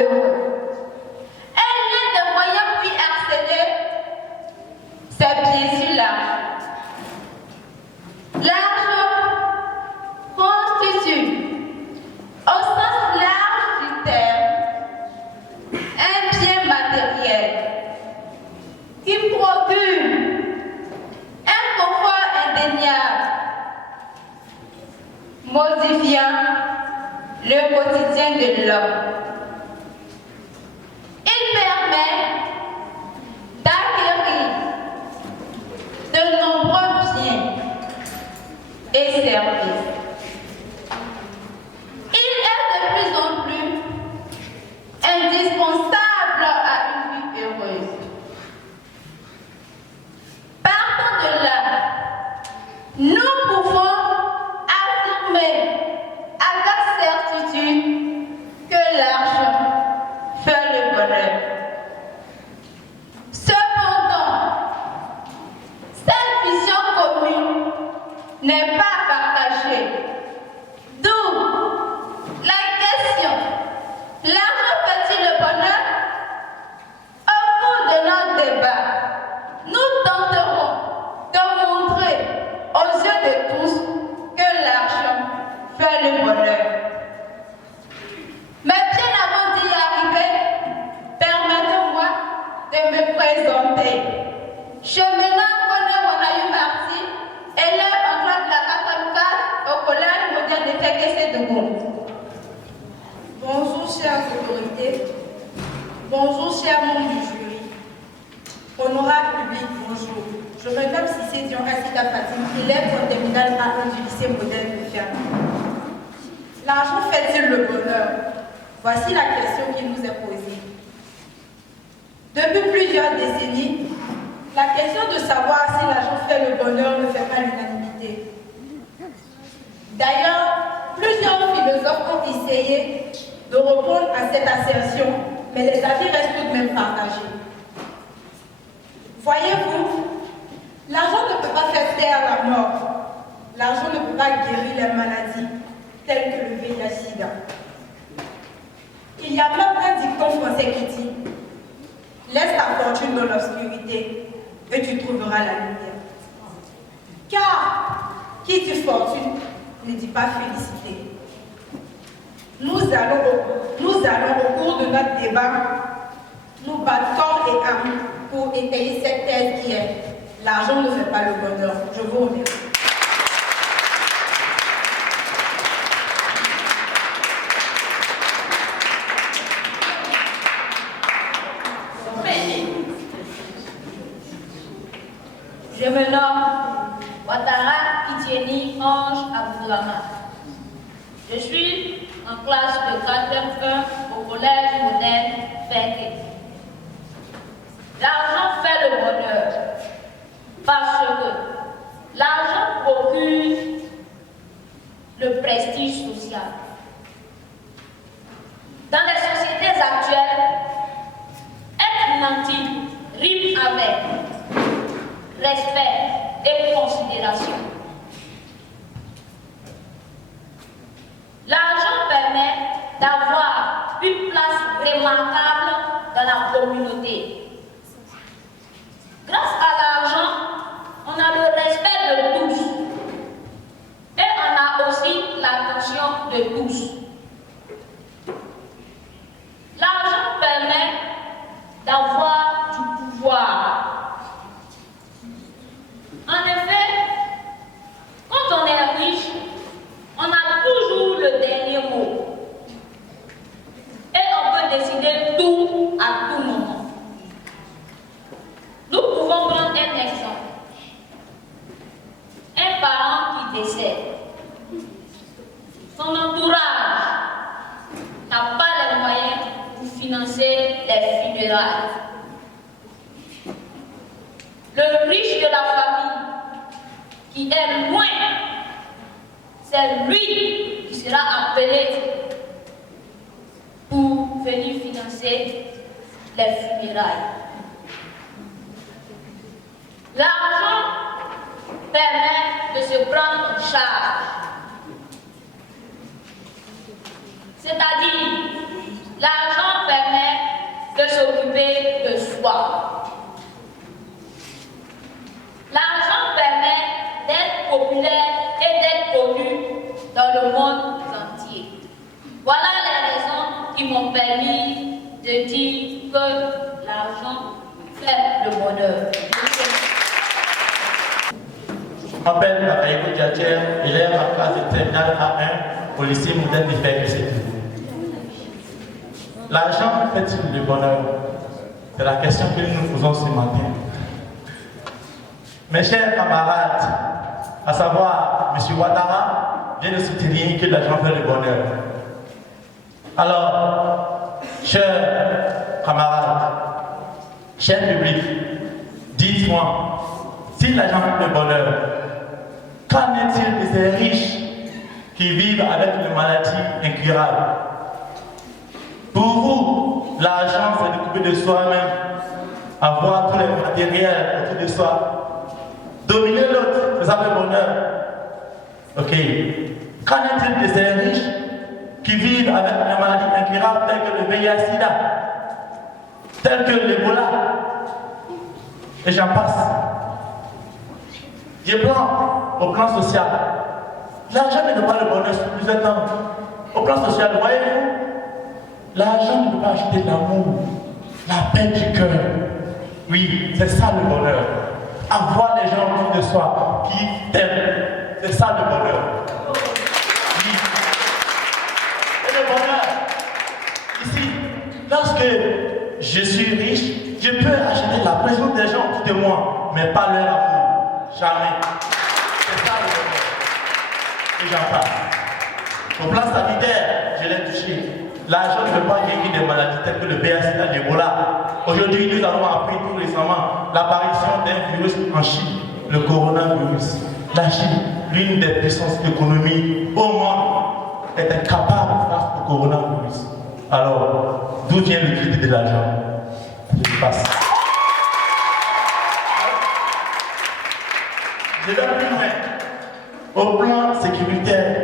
heureux. Elle n'a de moyens puis accéder ses pieds sur l'argent. L'argent constitue, au sens large du terme, un bien matériel qui procure un confort indéniable, modifiant le quotidien de l'homme. Il permet d'acquérir de nombreux biens et services. Il est de plus en plus indispensable à une vie heureuse. Partant de là, nous pouvons affirmer avec certitude que l'argent fait le bonheur. Cependant, cette vision commune n'est pas partagée. D'où la question: l'argent fait-il le bonheur? Au cours de notre débat, nous tenterons de montrer aux yeux de tous que l'argent fait le bonheur. Mais bien avant d'y arriver, permettez-moi de me présenter. Je me nomme Colonel Wanayou Marty, élève en classe de la 4e au collège moderne de Fekese-Dougou. Bonjour chères autorités, bonjour chers membres du jury, honorable public, bonjour. Je me nomme Cissé Dion Asika Fatim, élève en terminale A1 du lycée moderne de Fiamme. L'argent fait-il le bonheur? Voici la question qui nous est posée. Depuis plusieurs décennies, la question de savoir si l'argent fait le bonheur ne fait pas l'unanimité. D'ailleurs, plusieurs philosophes ont essayé de répondre à cette assertion, mais les avis restent tout de même partagés. Voyez-vous, l'argent ne peut pas faire taire la mort. L'argent ne peut pas guérir les maladies, telles que le VIH-Sida. Il y a même un dicton français qui dit « Laisse ta fortune dans l'obscurité et tu trouveras la lumière. » Car, qui dit fortune, ne dit pas félicité. Nous allons au cours de notre débat nous battre corps et âme pour étayer cette thèse qui est « L'argent ne fait pas le bonheur ». Je vous remercie. Je me nomme Ouattara Itieni Ange Abdourahmane. Je suis en classe de 4e 1 au collège moderne Fekese. L'argent fait le bonheur parce que l'argent procure le prestige social. Dans les sociétés actuelles, être nanti rime avec respect et considération. L'argent permet d'avoir une place remarquable dans la communauté. Grâce à l'argent, on a le respect de tous et on a aussi l'attention de tous. L'argent permet d'avoir du pouvoir. En effet, quand on est riche, on a toujours le dernier mot. Et on peut décider tout à tout moment. Nous pouvons prendre un exemple. Un parent qui décède. Son entourage n'a pas les moyens pour financer les funérailles. Le riche de la famille qui est loin, c'est lui qui sera appelé pour venir financer les funérailles. L'argent permet de se prendre en charge. C'est-à-dire, l'argent permet de s'occuper de soi. L'argent permet d'être populaire et d'être connu dans le monde entier. Voilà les raisons qui m'ont permis de dire que l'argent fait le bonheur. Je m'appelle Bakayoko Diacher, élève en classe de terminale A1 au lycée moderne de Ferguson. L'argent fait-il le bonheur? C'est la question que nous nous faisons ce matin. Mes chers camarades, à savoir M. Ouattara, vient de soutenir que l'argent fait le bonheur. Alors, chers camarades, chers publics, dites-moi, si l'argent fait le bonheur, qu'en est-il de ces riches qui vivent avec une maladie incurable? Pour vous, l'argent, c'est de couper de soi-même, avoir tous les matériels autour de soi, dominer l'autre, c'est ça le bonheur. Ok. Qu'en est-il de ces riches qui vivent avec une maladie incurable telle que le VIH-Sida, telle que l'Ebola, et j'en passe? Au plan social, l'argent ne donne pas le bonheur sur plusieurs temps. Au plan social, voyez-vous, l'argent ne peut pas acheter l'amour, la paix du cœur. Oui, c'est ça le bonheur. Avoir les gens autour de soi qui t'aiment, c'est ça le bonheur. Oui. Et le bonheur, ici, lorsque je suis riche, je peux acheter la présence des gens autour de moi, mais pas leur amour. Jamais. C'est ça le bonheur. Et j'en passe. Au plan sanitaire, je l'ai touché. L'argent ne peut pas guérir des maladies telles que le VIH, l'Ebola. Aujourd'hui, nous avons appris tout récemment l'apparition d'un virus en Chine, le coronavirus. La Chine, l'une des puissances économiques au monde, est incapable face au coronavirus. Alors, d'où vient l'utilité de l'argent? Je passe. Je vais plus loin. Au plan sécuritaire,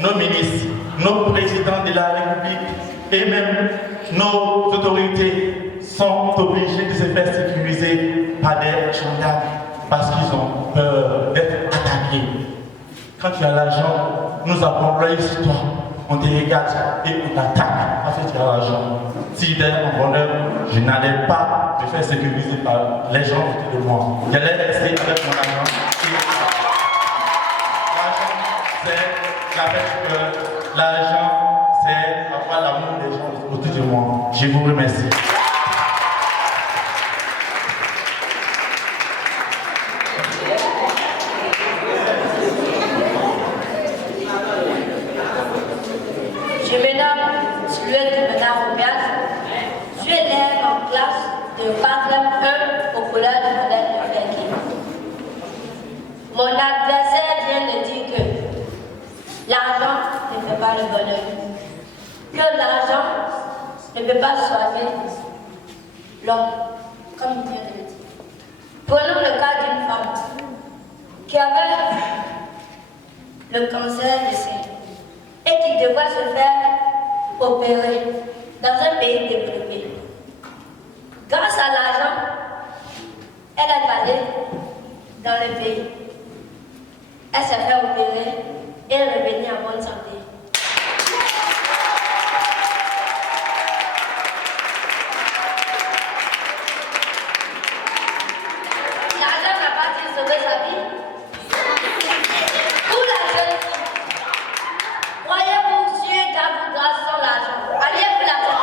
nos ministres, nos présidents de la République et même nos autorités sont obligés de se faire sécuriser par des gendarmes parce qu'ils ont peur d'être attaqués. Quand tu as l'argent, nous avons l'œil sur toi, on te regarde et on t'attaque parce que tu as l'argent. Si j'étais en bonheur, je n'allais pas me faire sécuriser par les gens autour de moi. J'allais rester avec mon argent. C'est la paix. L'argent, c'est avoir l'amour des gens autour de moi. Je vous remercie. Je me nomme Sylvette de Ménard-Robias. Je suis élève en classe de 4e 1 au collège moderne de Fergué. Mon adversaire vient de dire que l'argent ne fait pas le bonheur. Que l'argent ne peut pas soigner l'homme, comme il vient de le dire. Prenons le cas d'une femme qui avait le cancer du sein et qui devrait se faire opérer dans un pays développé. Grâce à l'argent, elle est allée dans le pays. Elle s'est fait opérer et est revenue en bonne santé. L'argent n'a pas sauvé sa vie. Pour la jeune fille, croyez-vous Dieu garde vous grâce sans l'argent? Allez pour la tête.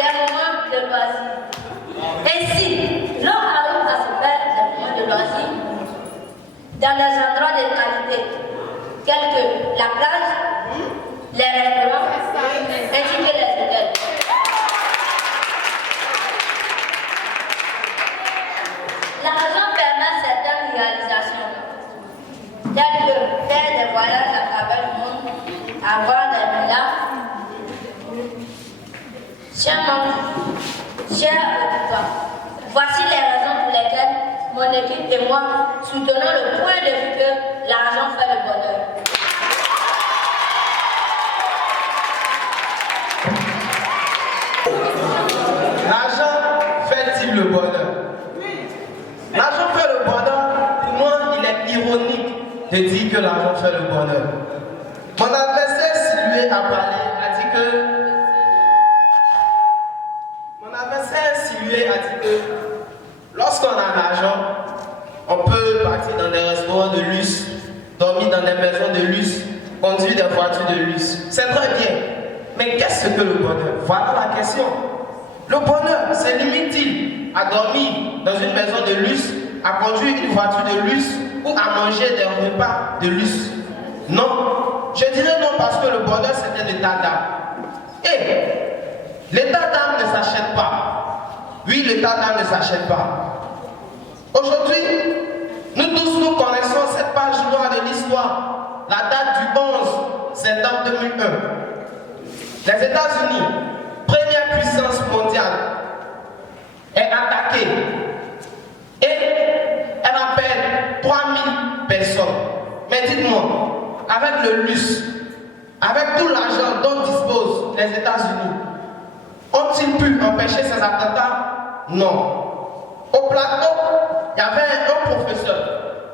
des moments de loisirs. Ainsi, l'on arrive à se faire des moments de loisirs dans des endroits de qualité, tels que la plage, les restaurants, ainsi que les hôtels. L'argent permet certaines réalisations, telles que faire des voyages à travers le monde, avoir des villas. Chers auditeurs, voici les raisons pour lesquelles mon équipe et moi soutenons le point de vue que l'argent fait le bonheur. L'argent fait-il le bonheur? L'argent fait le bonheur. Pour moi, il est ironique de dire que l'argent fait le bonheur. Mon adversaire, s'il lui a parlé, a dit que lorsqu'on a l'argent, on peut partir dans des restaurants de luxe, dormir dans des maisons de luxe, conduire des voitures de luxe. C'est très bien. Mais qu'est-ce que le bonheur? Voilà la question. Le bonheur, c'est limite-t-il à dormir dans une maison de luxe, à conduire une voiture de luxe ou à manger des repas de luxe? Non. Je dirais non parce que le bonheur, c'est un état d'âme. Et l'état d'âme ne s'achète pas. Oui, l'état d'âme ne s'achète pas. Aujourd'hui, nous tous nous connaissons cette page noire de l'histoire, la date du 11 septembre 2001. Les États-Unis, première puissance mondiale, est attaquée et elle appelle 3000 personnes. Mais dites-moi, avec le luxe, avec tout l'argent dont disposent les États-Unis, ont-ils pu empêcher ces attentats? Non. Au plateau, il y avait un professeur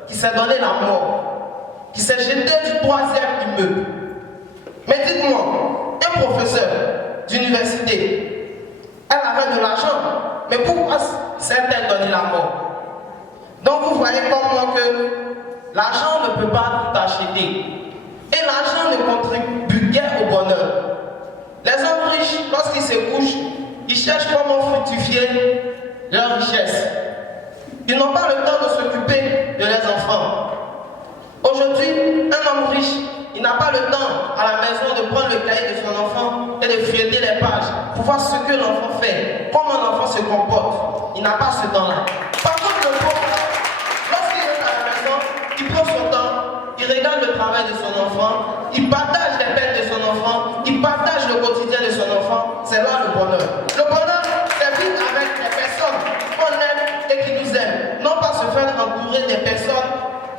qui s'est donné la mort, qui s'est jeté du 3e immeuble. Mais dites-moi, un professeur d'université, elle avait de l'argent, mais pourquoi s'est-elle donné la mort? Donc vous voyez comme moi que l'argent ne peut pas tout acheter. Et l'argent ne contribue guère au bonheur. Les hommes riches, lorsqu'ils se couchent, ils cherchent comment fructifier leur richesse. Ils n'ont pas le temps de s'occuper de leurs enfants. Aujourd'hui, un homme riche, il n'a pas le temps à la maison de prendre le cahier de son enfant et de feuilleter les pages pour voir ce que l'enfant fait, comment l'enfant se comporte. Il n'a pas ce temps-là. Par contre, le pauvre, lorsqu'il est à la maison, il prend son temps, il regarde le travail de son enfant, il partage les peines de son enfant, il partage le quotidien de son enfant. C'est là le bonheur. Le bonheur, c'est vivre avec des personnes qu'on aime et qui nous aiment. Non pas se faire entourer des personnes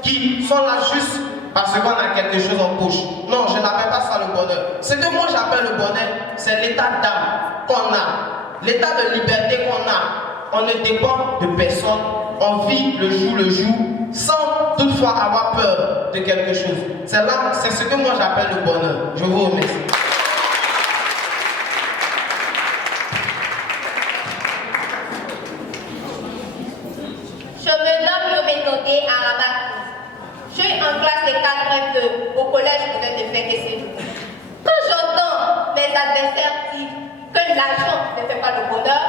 qui sont là juste parce qu'on a quelque chose en poche. Non, je n'appelle pas ça le bonheur. Ce que moi j'appelle le bonheur, c'est l'état d'âme qu'on a, l'état de liberté qu'on a. On ne dépend de personne, on vit le jour sans toutefois avoir peur de quelque chose. C'est ce que moi j'appelle le bonheur. Je vous remercie. Je me nomme Yométodé Arabat. Je suis en classe de 4e au collège de FKC. Quand j'entends mes adversaires dire que l'argent ne fait pas le bonheur,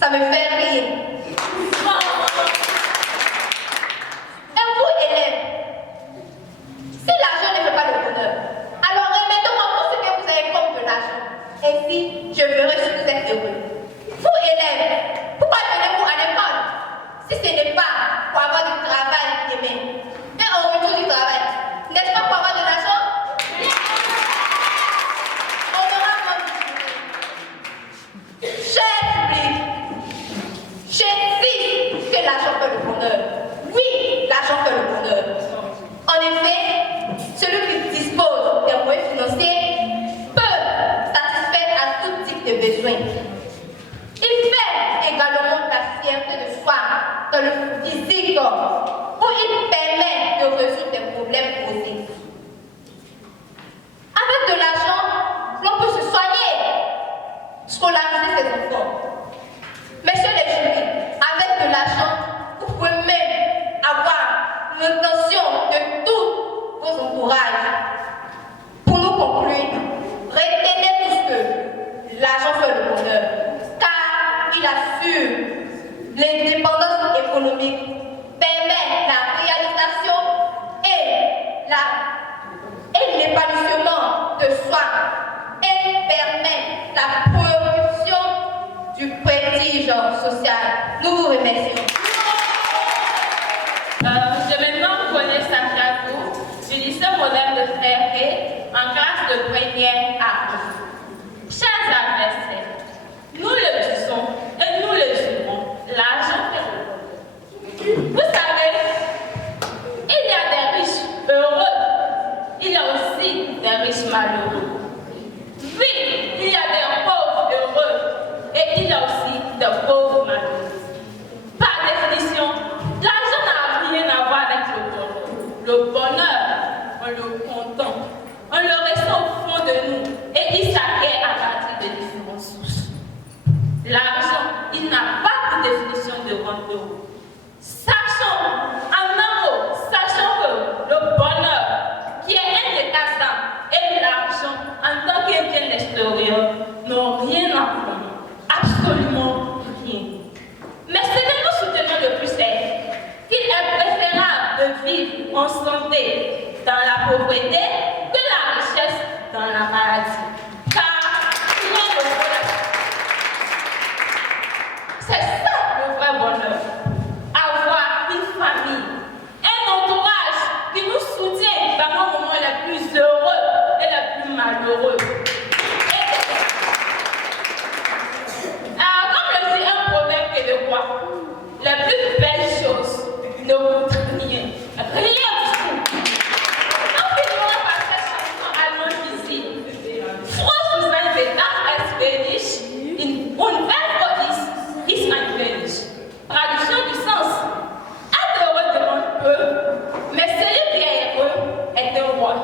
ça me fait rire. Et vous, élèves, si l'argent ne fait pas le bonheur, alors remettez-moi tout ce que vous avez comme de l'argent. Ainsi, je verrai si vous êtes heureux. Vous, élèves, pourquoi venez-vous à l'école si ce n'est pas pour avoir du travail demain? Et en retour du travail, n'est-ce pas pour avoir de l'argent? On aura comme cher public, je dis que l'argent fait le bonheur. Oui, l'argent fait le bonheur. En effet, celui qui dispose des moyens financiers peut satisfaire à tout type de besoins. Il fait également la fierté de soi dans le physique où il permet de résoudre des problèmes posés. Avec de l'argent, l'on peut se soigner, scolariser ses enfants. Messieurs les jurys, avec de l'argent, vous pouvez même avoir l'intention de tous vos entourages. Pour nous conclure, retenez tous que l'argent fait le bonheur. assure l'indépendance économique, permet la réalisation et l'épanouissement de soi et permet la production du prestige social. Nous vous remercions. Je maintenant connais Santiago du lycée moderne de Ferré en classe de première A. Chers adversaires, nous le disons et nous le dirons, l'argent fait le bonheur. Vous savez, il y a des riches heureux, il y a aussi des riches malheureux. Oui, il y a des pauvres heureux et il y a aussi des pauvres malheureux. Par définition, l'argent n'a rien à voir avec le bonheur. Le bonheur, on le contemple, on le ressent au fond de nous et il s'acquiert à partir de différentes sources. L'argent, il n'a pas de définition devant nous. Sachons, en un mot, sachons que le bonheur, qui est un état d'âme, et l'argent, en tant qu'un bien extérieur, n'ont rien à voir. Absolument rien. Mais ce que nous soutenons le plus est qu'il est préférable de vivre en santé dans la pauvreté que la richesse dans la maladie. Car rien ne vaut la c'est ça le vrai bonheur. Avoir une famille, un entourage qui nous soutient dans nos moments les plus heureux et les plus malheureux. Alors, comme le dit un proverbe québécois, les plus belles choses ne coûtent rien. Rien du tout. En finissant par cette chanson allemande ici, Froh zu sein Bedarf es wenig, und wer froh ist ein wenig. Traduction du sens. Être heureux demande peu, mais celui qui est heureux est un roi.